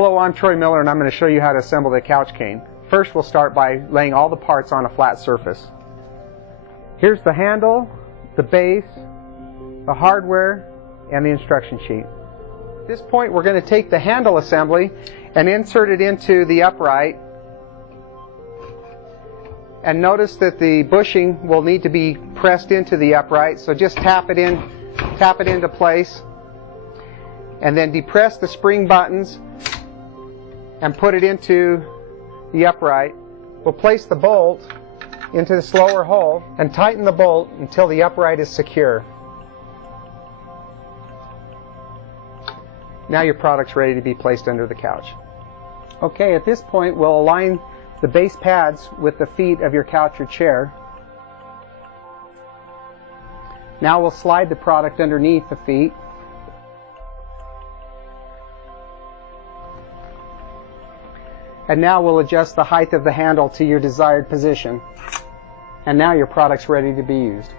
Hello, I'm Troy Miller and I'm going to show you how to assemble the couch cane. First we'll start by laying all the parts on a flat surface. Here's the handle, the base, the hardware, and the instruction sheet. At this point we're going to take the handle assembly and insert it into the upright. And notice that the bushing will need to be pressed into the upright, so just tap it into place. And then depress the spring buttons and put it into the upright. We'll place the bolt into this lower hole and tighten the bolt until the upright is secure. Now your product's ready to be placed under the couch. Okay, at this point we'll align the base pads with the feet of your couch or chair. Now we'll slide the product underneath the feet. And now we'll adjust the height of the handle to your desired position. And now your product's ready to be used.